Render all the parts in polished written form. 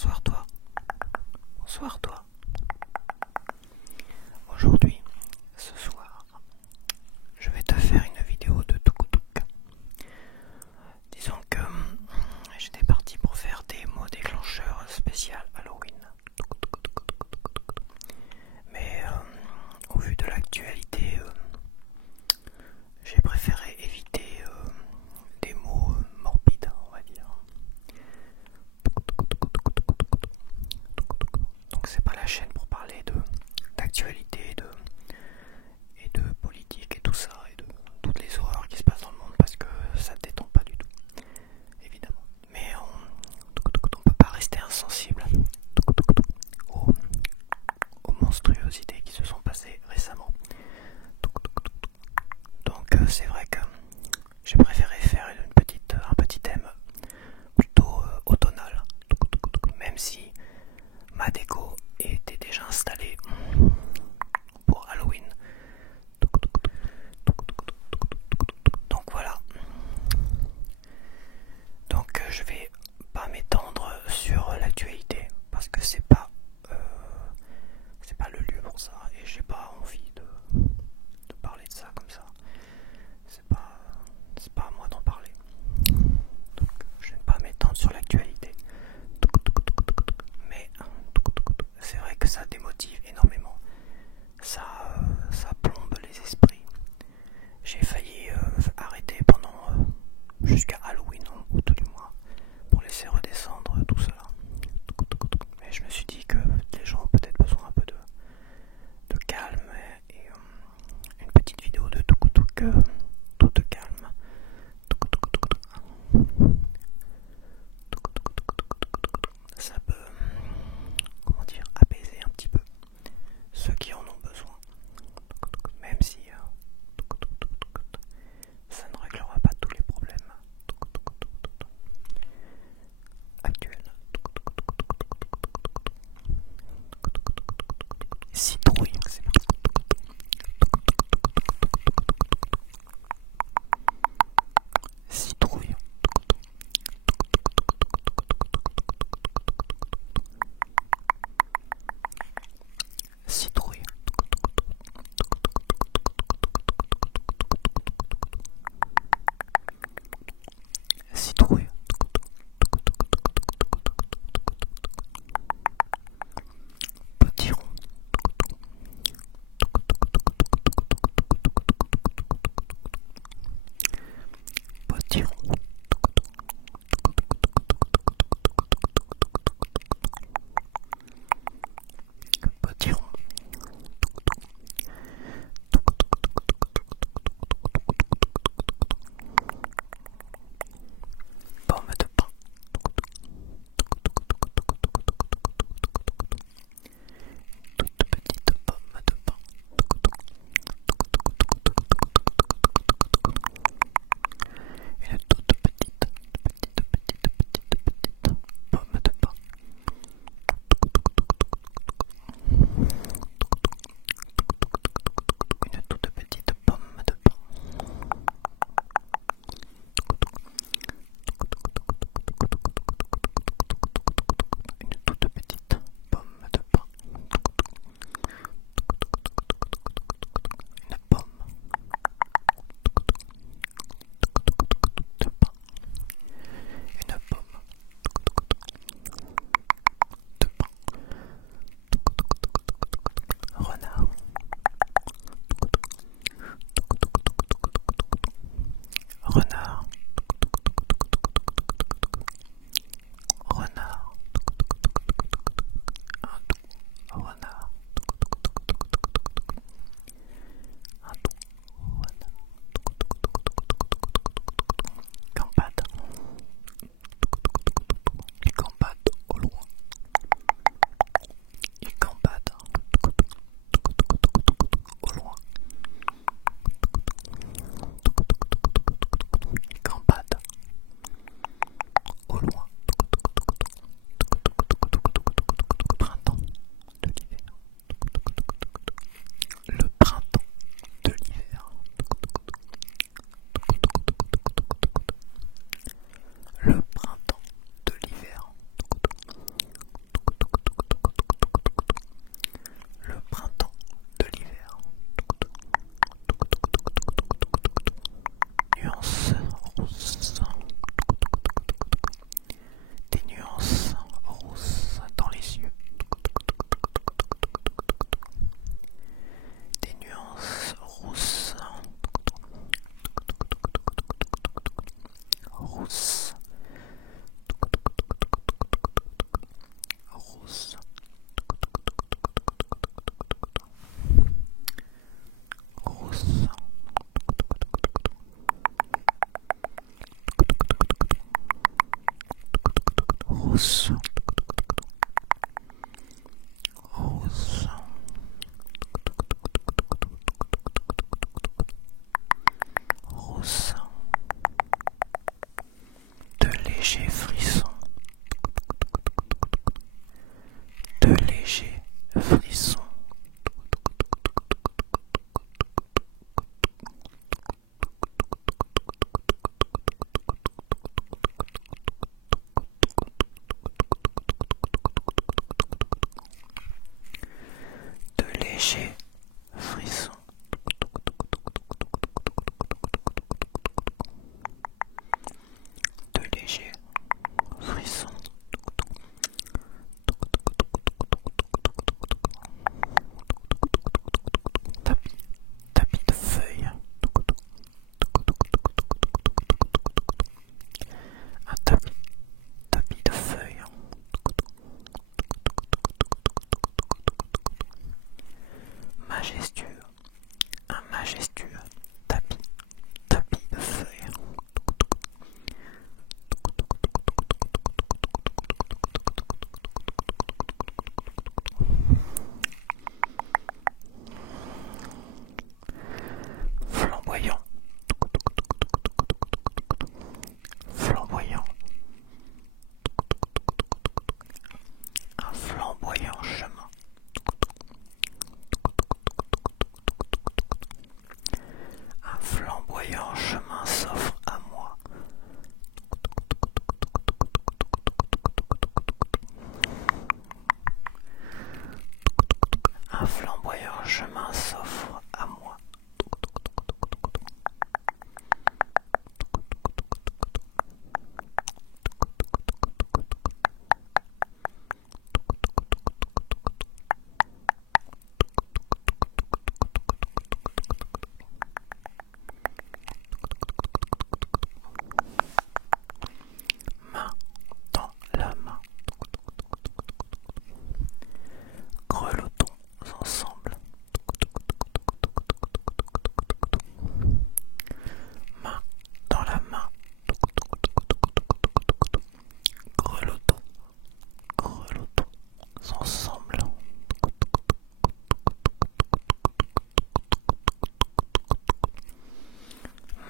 Bonsoir toi. Bonsoir toi. Aujourd'hui, ce soir, je vais te faire une vidéo de tuk-tuk. Disons que j'étais parti pour faire des mots déclencheurs spécial Halloween. Mais au vu de l'actualité, j'ai préféré éviter des mots morbides, on va dire. Donc c'est pas la chaîne pour parler d'actualité et de politique et tout ça et de toutes les horreurs qui se passent dans le monde parce que ça ne détend pas du tout, évidemment. Mais on peut pas rester insensible aux monstruosités qui se sont passées récemment. Donc c'est vrai que j'ai préféré faire un petit thème plutôt automnal, même si ma déco était déjà installée pour Halloween. Donc voilà. Donc je vais pas m'étendre sur l'actualité parce que c'est pas le lieu pour ça et j'ai pas envie de parler de ça comme ça. C'est pas à moi d'en parler. Donc je vais pas m'étendre sur l'actualité. Mais c'est vrai que ça démotive énormément. Ça plombe les esprits. J'ai failli arrêter pendant jusqu'à Halloween, ou tout du moins, pour laisser redescendre tout cela. Mais je me suis dit que les gens ont peut-être besoin un peu de calme et une petite vidéo de tuk-tuk toute calme. Ça peut, comment dire, apaiser un petit peu ceux qui en ont besoin. Même si ça ne réglera pas tous les problèmes actuels. Citrouille, c'est parti. majestueux tapis, tapis de feuilles. Flamboyant, flamboyant, un flamboyant chemin, un flamboyant chemin s'offre à moi. Un flamboyant chemin s'offre à moi. Main dans la main, grelottons ensemble. Main dans la main, grelottons, grelottons ensemble.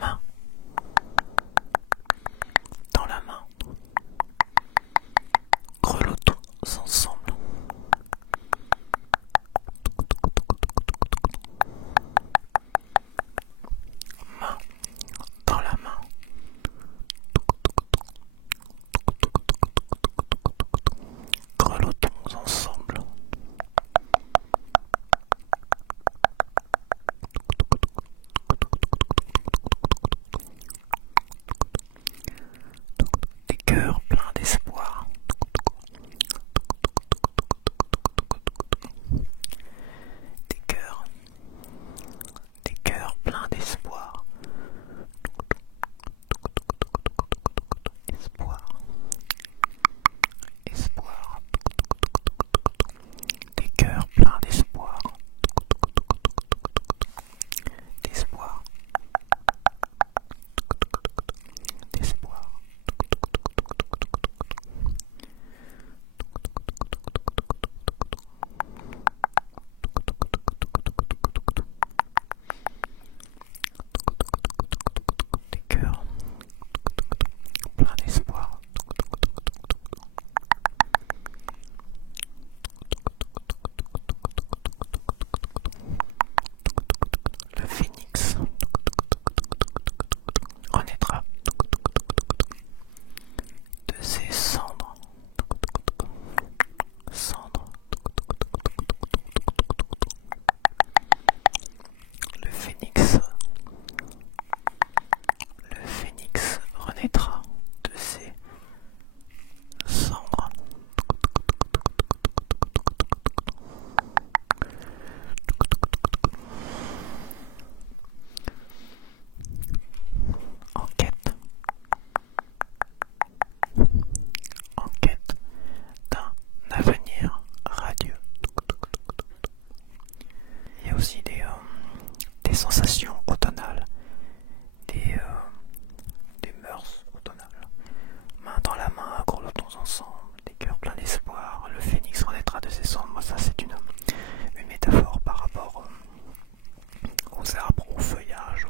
Main dans la main, grelottons ensemble. Main dans la main, grelottons ensemble. Des cœurs pleins d'espoir. Des cœurs pleins d'espoir. Espoir, espoir. Des cœurs pleins d'espoir. D'espoir, d'espoir. Des cœurs pleins d'espoir. Le phénix renaîtra de ses cendres. Cendres. Le phénix renaîtra de ses cendres. En quête d'un avenir radieux. Il y a aussi des sensations automnales, des mœurs automnales. Main dans la main, grelottons ensemble, des cœurs pleins d'espoir, le phénix renaîtra de ses cendres. Moi, ça c'est une métaphore par rapport aux arbres, au feuillage,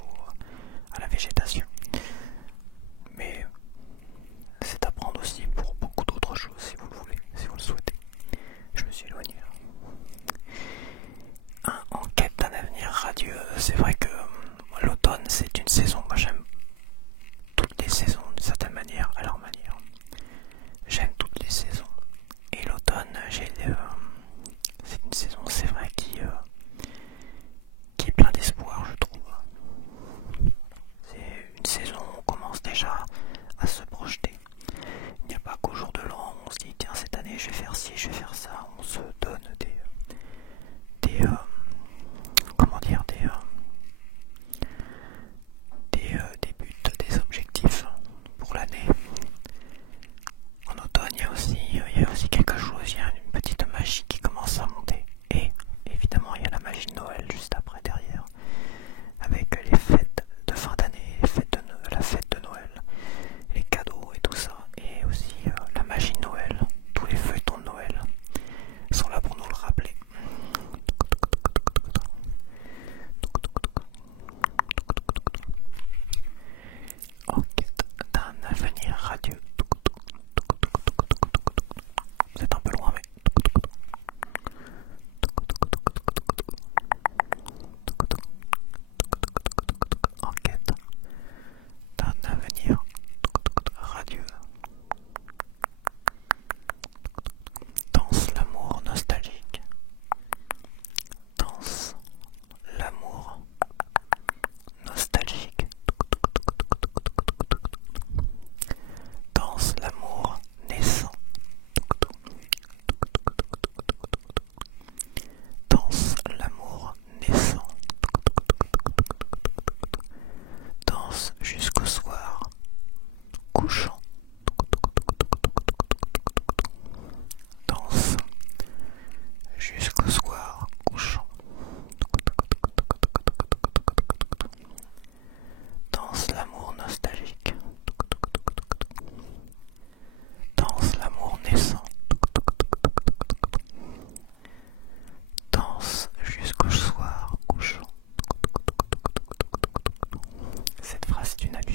à la végétation. Mais c'est à prendre aussi pour beaucoup d'autres choses, si vous le voulez, si vous le souhaitez. Je me suis éloigné là. En quête d'un avenir radieux, c'est vrai que l'automne c'est une saison, moi j'aime toutes les saisons d'une certaine manière, à leur manière. J'aime toutes les saisons. Et l'automne, c'est une saison, c'est vrai, qui est plein d'espoir, je trouve. C'est une saison où on commence déjà à se projeter. Il n'y a pas qu'au jour de l'an où on se dit tiens cette année je vais faire ci, je vais faire ça. On se donne des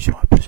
vision un peu